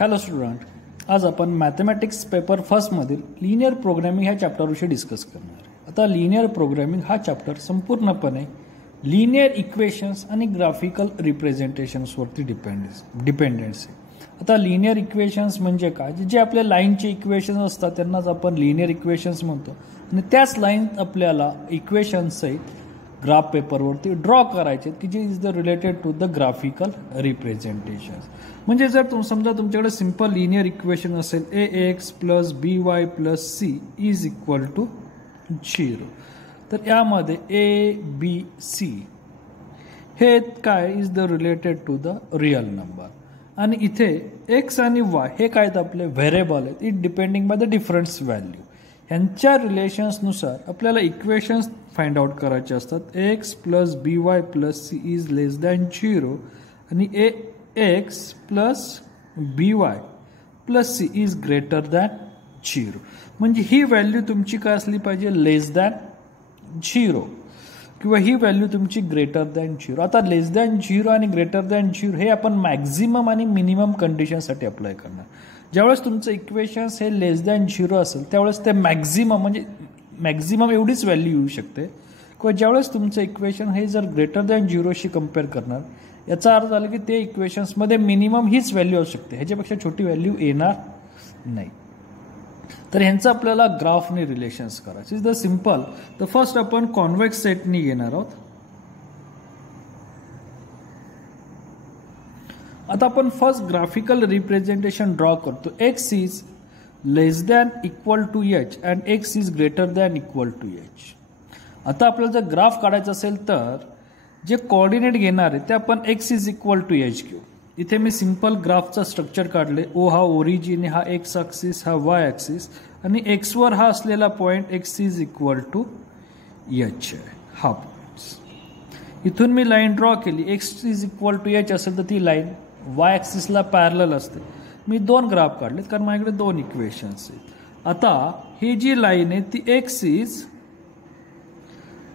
Hello student, आज आपण mathematics paper फर्स्टमधील linear programming ह्या चॅप्टरविषयी डिस्कस करणार आहे। आता लिनियर प्रोग्रॅमिंग हा चॅप्टर संपूर्णपणे लिनियर इक्वेशन्स आणि ग्राफिकल रिप्रेझेंटेशन्सवरती डिपेंडेन्सी। आता लिनियर इक्वेशन्स म्हणजे काय, जे आपल्या लाईनचे इक्वेशन्स असतात त्यांनाच आपण लिनियर इक्वेशन्स म्हणतो आणि त्याच लाईन आपल्याला इक्वेशन्स सहित ग्राफ पेपरवरती ड्रॉ करायचे की जे is the related to the graphical representation. म्हणजे जर समजा तुमच्याकडे सिंपल लिनियर इक्वेशन असेल ax plus by plus c is equal to 0, तर यामध्ये a b c हे काय is the related to the real number आणि इथे x आणि y हे काय आपले व्हेरिएबल आहेत, it depending by the difference value. यांच्या रिलेशन्सनुसार आपल्याला इक्वेशन्स फाइंड आउट करायचे असतात। x plus by plus c is less than 0 आणि ax plus by plus c is greater than 0। म्हणजे ही व्हॅल्यू तुमची काय असली पाहिजे, लेस दॅन 0 किंवा ही व्हॅल्यू तुमची ग्रेटर दॅन 0। आता लेस दॅन 0 आणि ग्रेटर दॅन 0 हे आपण मॅक्झिमम आणि मिनिमम कंडिशनसाठी अप्लाय करणार। ज्यावेळेस तुमचं इक्वेशन्स हे लेस दॅन 0 असेल त्यावेळेस ते मॅक्झिमम म्हणजे मॅक्झिमम एवढीच व्हॅल्यू येऊ शकते, किंवा ज्यावेळेस तुमचं इक्वेशन हे जर ग्रेटर दॅन 0शी कम्पेअर करणार याचा अर्थ झाला की ते इक्वेशन्समध्ये मिनिमम हीच व्हॅल्यू असू शकते, ह्याच्यापेक्षा छोटी व्हॅल्यू येणार नाही। तर ह्यांचं आपल्याला ग्राफने रिलेशन्स करायचं इज द सिंपल। तर फर्स्ट आपण कॉन्व्हेक्स सेटनी घेणार आहोत। आता आपण फर्स्ट ग्राफिकल रिप्रेझेंटेशन ड्रॉ करतो। x is less than equal to h and x is greater than equal to h। आता आपल्याला जर ग्राफ काढायचा असेल तर जे कोऑर्डिनेट घेणार आहे ते आपण x is equal to h घेऊ। इथे मी सिंपल ग्राफचा स्ट्रक्चर काढले। ओ हा ओरिजिन, हा x ॲक्सिस, हा y ॲक्सिस आणि x वर हा असलेला point x is equal to h आहे, हा पॉइंट। इथून मी लाईन ड्रॉ केली, x is equal to h असेल तर ती लाईन y ॲक्सिसला पॅरलल असते। मी दोन ग्राफ काढलेत कारण माझ्याकडे दोन इक्वेशन्स आहेत। आता ही जी लाईन आहे ती x इज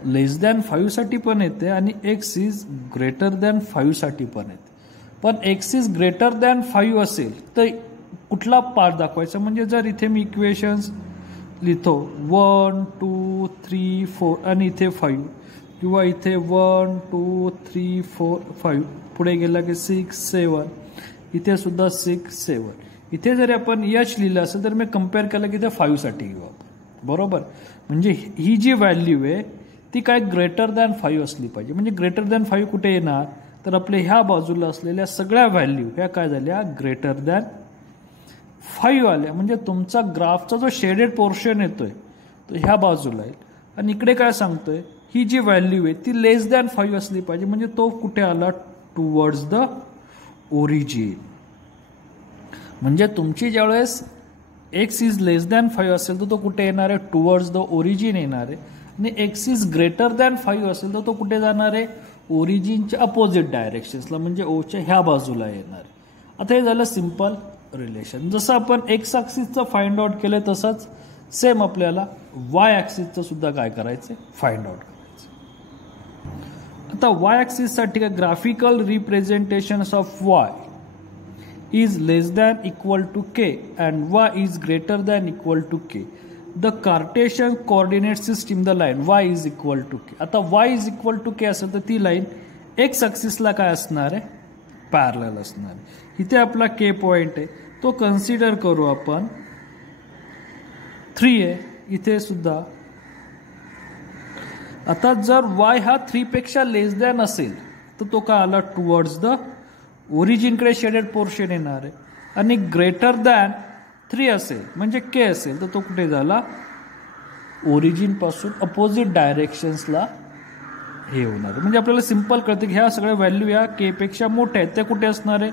लेस दॅन 5 साठी पण येते आणि x इज ग्रेटर दॅन 5 साठी पण येते। पण x इज ग्रेटर दॅन 5 असेल तर कुठला पार्ट दाखवायचा, म्हणजे जर इथे मी इक्वेशन्स लिहितो 1 2 3 4 आणि इथे 5 किंवा इथे 1 2 3 4 5 पुढे गेला की 6 7 इथे सुद्धा 6 7 इथे जरी आपण h लिहिलं असेल तर मी कम्पेअर केलं की ते 5 साठी घेऊ आपण, बरोबर। म्हणजे ही जी व्हॅल्यू आहे ती काय ग्रेटर दॅन 5 असली पाहिजे। म्हणजे ग्रेटर दॅन 5 कुठे येणार, तर आपल्या ह्या बाजूला असलेल्या सगळ्या व्हॅल्यू ह्या काय झाल्या ग्रेटर दॅन 5 आल्या। म्हणजे तुमचा ग्राफचा जो शेडेड पोर्शन येतोय तो ह्या बाजूला येईल आणि इकडे काय सांगतोय, ही जी व्हॅल्यू आहे ती लेस दॅन 5 असली पाहिजे। म्हणजे तो कुठे आला, टुवर्ड्स द ओरिजिन। म्हणजे तुमची ज्यावेळेस x इज लेस दॅन 5 असेल तर तो कुठे येणार आहे, टुवर्ड्स द ओरिजिन येणार आहे आणि x इज ग्रेटर दॅन 5 असेल तर तो कुठे जाणार आहे, ओरिजिनच्या अपोजिट डायरेक्शन्सला म्हणजे ओच्या ह्या बाजूला येणार आहे। आता हे झालं सिंपल रिलेशन। जसं आपण x ॲक्सिसचं फाइंड आउट केलं तसंच सेम आपल्याला y ॲक्सिसचं सुद्धा काय करायचं, फाइंड आउट करायचं। आता y ॲक्सिससाठी काय, graphical representations of y is less than equal to k and y is greater than equal to k. The Cartesian coordinate system the line y is equal to k. आता y is equal to k असेल तर ती line x ॲक्सिसला काय असणार आहे, parallel असणार आहे। इथे आपला k पॉइंट आहे तो कन्सिडर करू आपण 3 आहे इथे सुद्धा। आता जर y हा 3 पेक्षा लेस दॅन असेल तर तो काय आला, टुवर्ड्स द ओरिजिनकडे शेडेड पोर्शन येणार आहे आणि ग्रेटर दॅन 3 असेल म्हणजे k असेल तर तो कुठे झाला, ओरिजिन पासून अपोजिट डायरेक्शन्सला हे होणार आहे। म्हणजे आपल्याला सिंपल कळतं की ह्या सगळ्या व्हॅल्यू या k पेक्षा मोठ्या आहेत, त्या कुठे असणार आहे,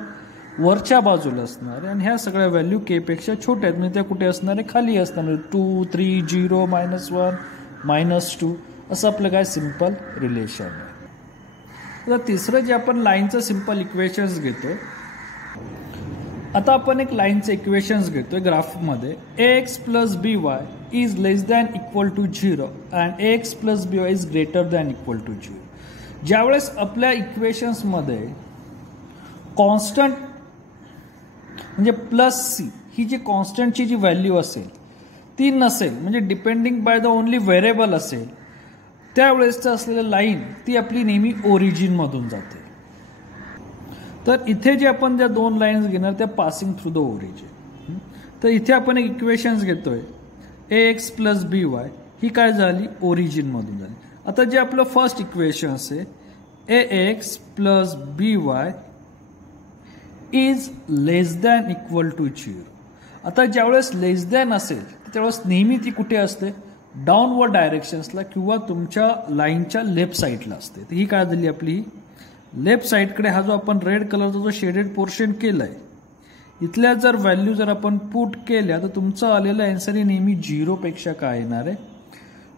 वरच्या बाजूला असणार आहे आणि ह्या सगळ्या व्हॅल्यू k पेक्षा छोट्या आहेत म्हणजे त्या कुठे असणार आहे, खाली असणार आहे। 2 3 0 -1 -2 असं आपलं काय सिंपल रिलेशन आहे। आता तिसरं जे आपण लाईनचं सिंपल इक्वेशन्स घेतो, आता आपण एक लाईनचं इक्वेशन्स घेतोय ग्राफमध्ये ax plus by is less than equal to 0 and ax plus by is greater than equal to 0। ज्यावेळेस आपल्या इक्वेशन्समध्ये कॉन्स्टंट म्हणजे प्लस सी ही जी कॉन्स्टंटची जी व्हॅल्यू असेल ती नसेल, म्हणजे depending by the only variable असेल, त्यावेळेसचं असलेलं लाईन ती आपली नेहमी ओरिजिनमधून जाते. तर इथे जे आपण ज्या दोन लाईन्स घेणार त्या पासिंग थ्रू द ओरिजिन. तर इथे आपण एक इक्वेशन्स घेतोय ए एक्स प्लस बी वाय, ही काय झाली ओरिजिनमधून झाली. आता जे आपलं फर्स्ट इक्वेशन्स आहे A X plus B Y is less than equal to 0. आता ज्यावेळेस लेस दॅन असेल त्यावेळेस नेहमी ती कुठे असते, डाऊनवर्ड डायरेक्शन्सला किंवा तुमच्या लाईनच्या लेफ्ट साईडला असते. तर ही काय झाली आपली लेफ्ट साईडकडे. हा जो आपण रेड कलरचा जो शेडेड पोर्शन केलाय इथल्या जर व्हॅल्यू जर आपण पुट केल्या तर तुमचं आलेलं आन्सर ही नेहमी 0 पेक्षा काय येणार आहे,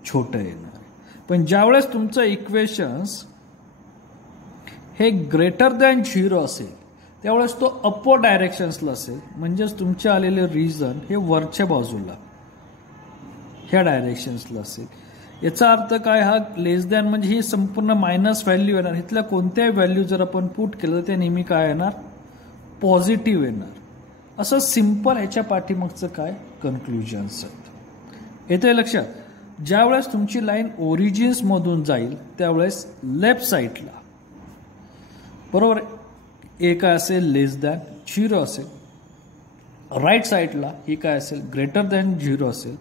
छोटं येणार आहे. पण ज्यावेळेस तुमचं इक्वेशन्स हे ग्रेटर दॅन 0 असेल त्यावेळेस तो अपवर्ड डायरेक्शन्सला असेल, म्हणजेच तुमचे आलेले रिझन हे वरच्या बाजूला ह्या डायरेक्शन्सला असेल. याचा अर्थ काय, हा लेस दॅन म्हणजे ही संपूर्ण मायनस व्हॅल्यू येणार. इथल्या कोणत्याही व्हॅल्यू जर आपण पुट केलं तर ते नेहमी काय येणार, पॉझिटिव्ह येणार. असं सिंपल ह्याच्या पाठीमागचं काय कन्क्लुजन्स आहेत. येते लक्षात. ज्यावेळेस तुमची लाईन ओरिजिन्स मधून जाईल त्यावेळेस लेफ्ट साईडला बरोबर ए काय असेल लेस दॅन 0 असेल, राईट साईडला ही काय असेल ग्रेटर दॅन 0 असेल,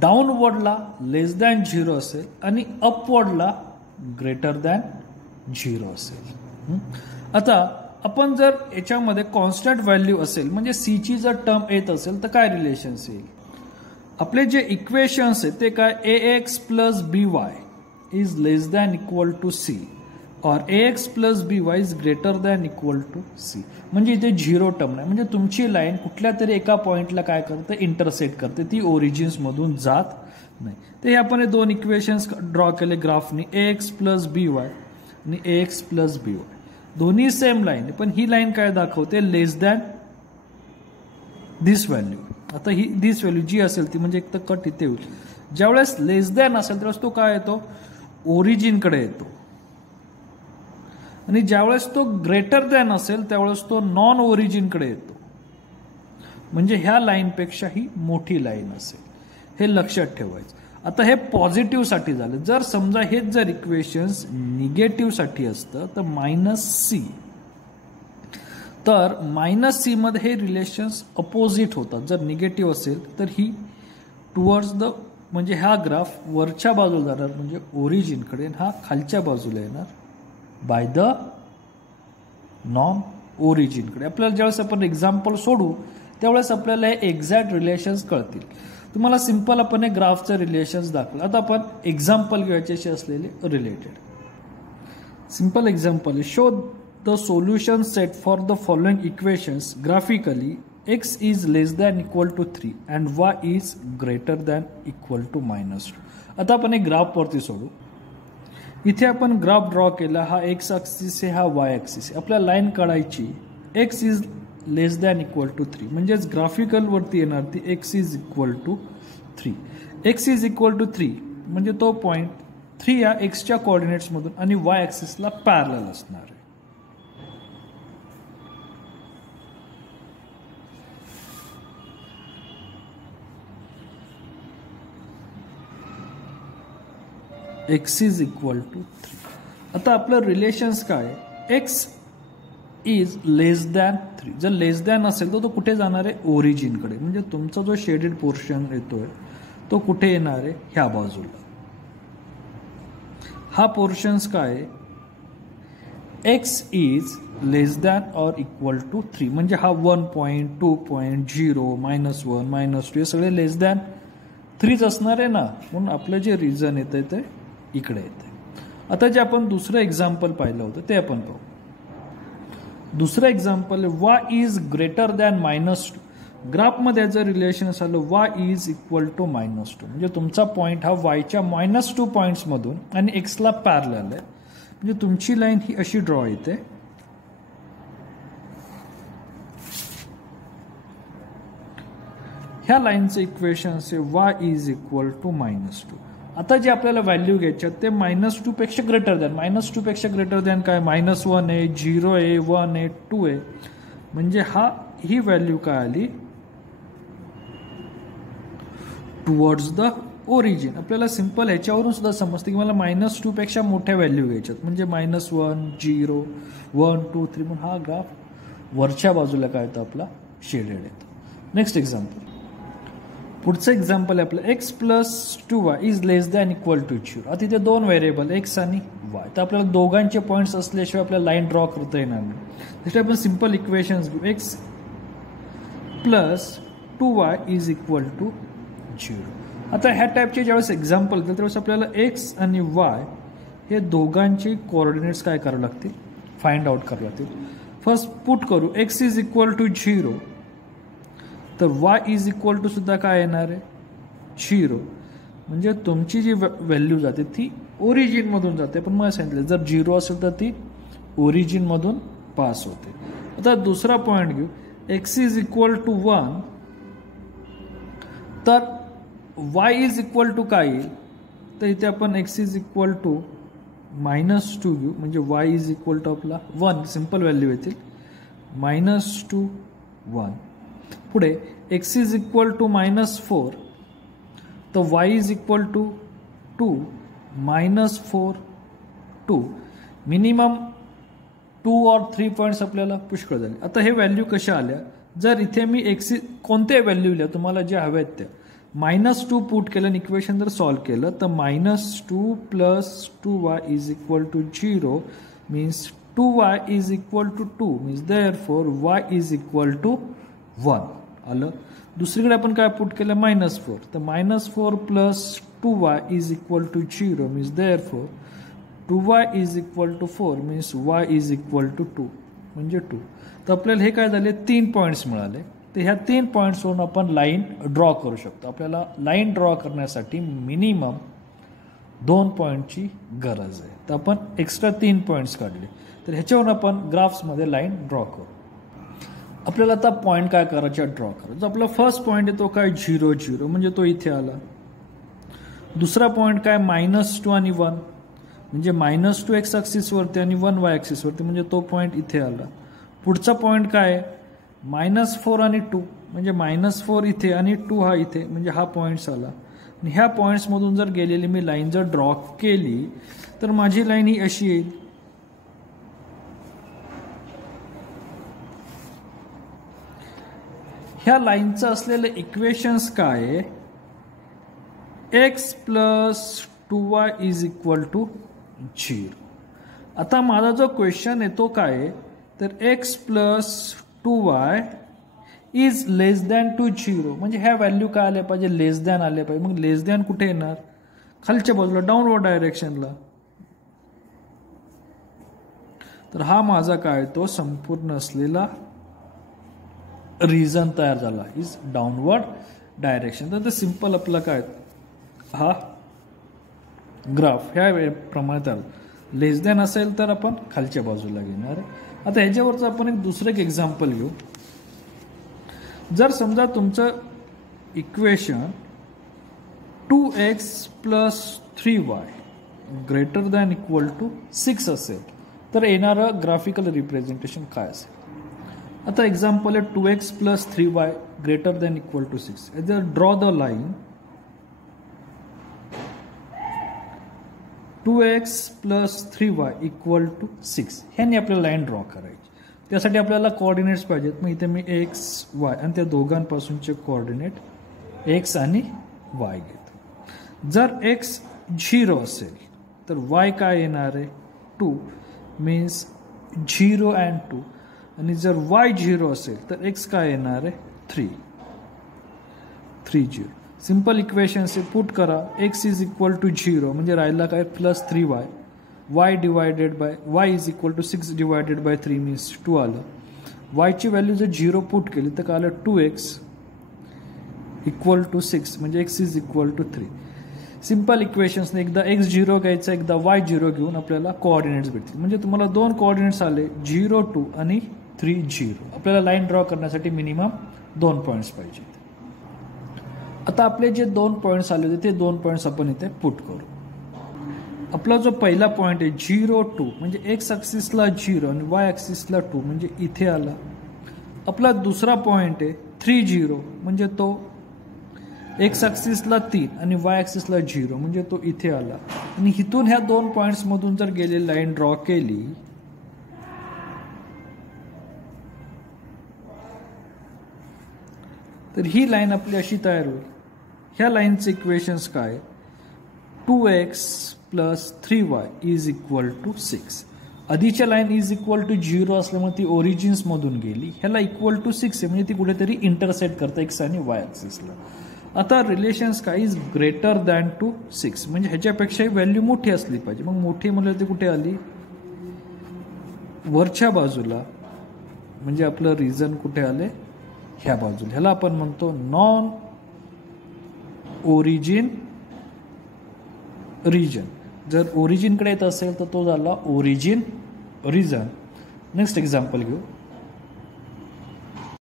डाऊनवर्डला लेस दॅन 0 असेल आणि अपवर्डला ग्रेटर दॅन 0 असेल. आता आपण जर याच्यामध्ये कॉन्स्टंट व्हॅल्यू असेल म्हणजे सी ची जर टर्म येत असेल तर काय रिलेशन्स येईल. आपले जे इक्वेशन्स आहेत ते काय A X plus B Y is less than equal to C और A X plus B Y is greater than equal to C. म्हणजे इथे 0 टर्म नाही, म्हणजे तुमची लाईन कुठल्या तरी एका पॉइंटला काय करते इंटरसेक्ट करते, ती ओरिजिन्स मधून जात नाही. तर हे आपण दोन इक्वेशन्स ड्रॉ केले ग्राफनी ए एक्स प्लस बी वाय आणि ए एक्स प्लस बी वाय, दोन्ही सेम लाईन आहे. पण ही लाईन काय दाखवते लेस दॅन दिस व्हॅल्यू. आता ही दिस व्हॅल्यू जी असेल ती म्हणजे एक तर कट इथे होईल. ज्यावेळेस लेस दॅन असेल त्यावेळेस तो काय येतो ओरिजिनकडे येतो आणि ज्यावेळेस तो ग्रेटर दॅन असेल त्यावेळेस तो नॉन ओरिजिनकडे येतो. म्हणजे ह्या लाईनपेक्षा ही मोठी लाईन असेल, हे लक्षात ठेवायचं. आता हे पॉझिटिव्ह साठी झालं. जर समजा हेच जर इक्वेशन्स निगेटिव्ह साठी असतं तर मायनस सी, तर मायनस सी मध्ये हे रिलेशन्स अपोजिट होतात. जर निगेटिव्ह असेल तर ही टुवर्ड्स द म्हणजे हा ग्राफ वरच्या बाजूला जाणार म्हणजे ओरिजिनकडे, हा खालच्या बाजूला येणार बाय द नॉन ओरिजिनकडे. आपल्याला ज्यावेळेस आपण एक्झाम्पल सोडू त्यावेळेस आपल्याला हे एक्झॅक्ट रिलेशन्स कळतील. तुम्हाला सिंपल आपण हे ग्राफचं रिलेशन्स दाखवलं. आता आपण एक्झाम्पल घ्यायचे असलेले रिलेटेड. सिंपल एक्झाम्पल आहे show the solution set for the following equations graphically x is less than equal to 3 and y is greater than equal to -2. आता आपण एक ग्राफ वरती सोडू. इथे आपण ग्राफ ड्रॉ केला, हा एक्स ॲक्सिस आहे, हा वाय ॲक्सिस आहे. आपल्याला लाईन काढायची x is less than equal to 3 म्हणजेच ग्राफिकल वरती येणार ती x is equal to 3. X is equal to 3 म्हणजे तो पॉइंट 3 या एक्सच्या कोऑर्डिनेट्स मधून आणि वाय ॲक्सिसला पॅरलल असणार आहे. X is equal to 3. आता आपलं रिलेशन्स काय, एक्स इज लेस दॅन 3. जर लेस दॅन असेल तर तो कुठे जाणार आहे ओरिजिनकडे, म्हणजे तुमचा जो शेडेड पोर्शन येतोय तो कुठे येणार आहे ह्या बाजूला. हा पोर्शन्स काय एक्स इज लेस दॅन और इक्वल टू 3 म्हणजे हा 1.2.0 -1 -2 हे सगळे लेस दॅन 3च असणार आहे ना. म्हणून आपलं जे रिझन येतंय ते इकडे येते. आता जे आपण दुसरं एक्झाम्पल पाहिलं होतं ते आपण पाहू. दुसरं example y is greater than -2. ग्राफमध्ये जर रिलेशन आलं y इज इक्वल टू -2 म्हणजे तुमचा पॉईंट हा yच्या -2 पॉईंट्स मधून आणि एक्सला पॅरलल आहे. म्हणजे तुमची लाईन ही अशी ड्रॉ येते. ह्या लाईनचं इक्वेशन आहे y इज इक्वल टू -2. आता जे आपल्याला व्हॅल्यू घ्यायच्यात ते -2 पेक्षा ग्रेटर दॅन, -2 पेक्षा ग्रेटर दॅन काय -1 आहे, 0 आहे, 1 आहे, 2 आहे. म्हणजे हा ही व्हॅल्यू काय आली टुवर्ड्स द ओरिजिन. आपल्याला सिंपल ह्याच्यावरून सुद्धा समजते की मला -2 पेक्षा मोठ्या व्हॅल्यू घ्यायच्यात, म्हणजे -1 0 1 2 3 म्हणून हा ग्राफ वरच्या बाजूला काय येतो आपला शेडेड येतो. Next example. पुढचं एक्झाम्पल आहे आपलं x + 2y is less than equal to 0. आता तिथे दोन व्हेरिएबल x आणि y, तर आपल्याला दोघांचे पॉईंट्स असल्याशिवाय आपल्याला लाईन ड्रॉ करता येणार नाही. त्यासाठी आपण सिंपल इक्वेशन्स घेऊ. x + 2y is equal to 0. आता ह्या टाईपचे ज्यावेळेस एक्झाम्पल घेतील त्यावेळेस आपल्याला x आणि y हे दोघांचे कोऑर्डिनेट्स काय करावे लागतील, फाइंड आउट करावे लागतील. फर्स्ट पुट करू. x इज इक्वल टू 0, तर y इज इक्वल टू सुद्धा काय येणार आहे 0. म्हणजे तुमची जी व्हॅल्यू जाते ती ओरिजिनमधून जाते. पण मला सांगितलं जर 0 असेल तर ती ओरिजिनमधून पास होते. आता दुसरा पॉईंट घेऊ. x इज इक्वल टू 1, तर y इज इक्वल टू काय येईल, तर इथे आपण x इज इक्वल टू -2 घेऊ, म्हणजे y इज इक्वल टू आपला 1 सिंपल व्हॅल्यू येतील -2 1. पुढे x इज इक्वल टू -4, तर y is equal to 2 -4 2. Minimum 2 और 3 पॉईंट्स आपल्याला पुष्कळ झाले. आता हे व्हॅल्यू कशा आल्या, जर इथे मी x कोणत्या व्हॅल्यू लिहिल्या तुम्हाला ज्या हव्या आहेत त्या -2 पुट केलं आणि इक्वेशन जर सॉल्व्ह केलं तर -2 + 2y is equal to 0 means 2y is equal to 2 means therefore y is equal to 1 आलं. दुसरीकडे आपण काय पुट केलं -4, तर -4 + 2y is equal to 0 means therefore 2y is equal to 4 means y is equal to 2 म्हणजे 2. तर आपल्याला हे काय झाले 3 पॉईंट्स मिळाले. तर ह्या 3 पॉईंट्सवरून आपण लाईन ड्रॉ करू शकतो. आपल्याला लाईन ड्रॉ करण्यासाठी मिनिमम 2 पॉईंटची गरज आहे. तर आपण एक्स्ट्रा 3 पॉईंट्स काढले, तर ह्याच्यावरून आपण ग्राफ्समध्ये लाईन ड्रॉ करू. आपल्याला आता पॉईंट काय करायचे ड्रॉ करायचं. आपला फर्स्ट पॉईंट आहे तो काय 0 0 म्हणजे तो इथे आला. दुसरा पॉईंट काय -2 आणि 1 म्हणजे -2 x ॲक्सिसवरती आणि 1 y ॲक्सिसवरती म्हणजे तो पॉईंट इथे आला. पुढचा पॉईंट काय -4 आणि 2 म्हणजे -4 इथे आणि 2 हा इथे म्हणजे हा पॉईंट्स आला. आणि ह्या पॉईंट्समधून जर गेलेली मी लाईन जर ड्रॉ केली तर माझी लाईन ही अशी येईल. ह्या लाईनचं असलेलं इक्वेशन्स काय आहे x + 2y is equal to 0. आता माझा जो क्वेश्चन आहे तो काय आहे तर x + 2y is less than to 0 म्हणजे ह्या व्हॅल्यू काय आल्या पाहिजे लेस दॅन आल्या पाहिजे. मग लेस दॅन कुठे येणार खालच्या बाजूला डाऊनवर्ड डायरेक्शनला. तर हा माझा काय तो संपूर्ण असलेला रिजन तयार झाला इज डाऊनवर्ड डायरेक्शन. तर ते सिंपल आपलं काय हा ग्राफ ह्या प्रमाणे तयार. लेस दॅन असेल तर आपण खालच्या बाजूला घेणार. आता ह्याच्यावरचं आपण एक दुसरं एक्झाम्पल घेऊ. जर समजा तुमचं equation 2x + 3y greater than equal to 6 असेल तर येणारं ग्राफिकल रिप्रेझेंटेशन काय असेल. आता एक्झाम्पल आहे 2x + 3y greater than equal to 6. जर draw the line 2x + 3y equal to 6 ह्याने आपल्याला लाईन ड्रॉ करायची. त्यासाठी आपल्याला कोऑर्डिनेट्स पाहिजेत. मग इथे मी x y आणि त्या दोघांपासूनचे कोऑर्डिनेट x आणि y घेतो. जर x 0 असेल तर y काय येणार आहे 2 मीन्स 0 and 2 आणि जर y 0 असेल तर x काय येणार आहे 3 0. सिंपल इक्वेशन्स पुट करा. x इज इक्वल टू 0 म्हणजे राहिला काय +3y y divided by y is equal to 6 divided by 3 means 2 आलं. y ची व्हॅल्यू जर 0 पुट केली तर काय आलं 2x इक्वल टू 6 म्हणजे x is equal to 3. Simple इक्वेशन्सने एकदा x 0 घ्यायचं एकदा y 0 घेऊन आपल्याला कोऑर्डिनेट्स भेटतील. म्हणजे तुम्हाला 2 कोऑर्डिनेट्स आले 0 2 आणि 3 0. आपल्याला लाईन ड्रॉ करण्यासाठी मिनिमम 2 पॉईंट्स पाहिजेत. आता आपले जे 2 पॉईंट्स आले होते ते 2 पॉईंट्स आपण इथे पुट करू. आपला जो पहिला पॉईंट आहे 0 2 म्हणजे x ॲक्सिसला 0 आणि y ॲक्सिसला 2 म्हणजे इथे आला. आपला दुसरा पॉइंट आहे 3 0, म्हणजे तो एक्स ॲक्सिसला 3 आणि वाय ॲक्सिसला 0, म्हणजे तो इथे आला. आणि इथून ह्या 2 पॉइंट्स मधून जर गेलेली लाईन ड्रॉ केली तर ही लाईन आपली अशी तयार होईल. ह्या लाईनचे इक्वेशन्स काय? 2x + 3y = 6. आधीच्या लाईन = 0 असल्यामुळे ती ओरिजिन्स मधून गेली. ह्याला = 6 आहे, म्हणजे ती कुठेतरी इंटरसेक्ट करते एक्स आणि वाय ॲक्सिसला. आता रिलेशन्स काय? > 6, म्हणजे ह्याच्यापेक्षा व्हॅल्यू मोठी असली पाहिजे. मग मोठी म्हणलं ती कुठे आली? वरच्या बाजूला, म्हणजे आपलं रिजन कुठे आले? ह्या बाजूला. ह्याला आपण म्हणतो नॉन ओरिजिन रिजन. जर ओरिजिनकडे येत असेल तर तो झाला ओरिजिन रिजन. नेक्स्ट एक्झाम्पल घेऊ.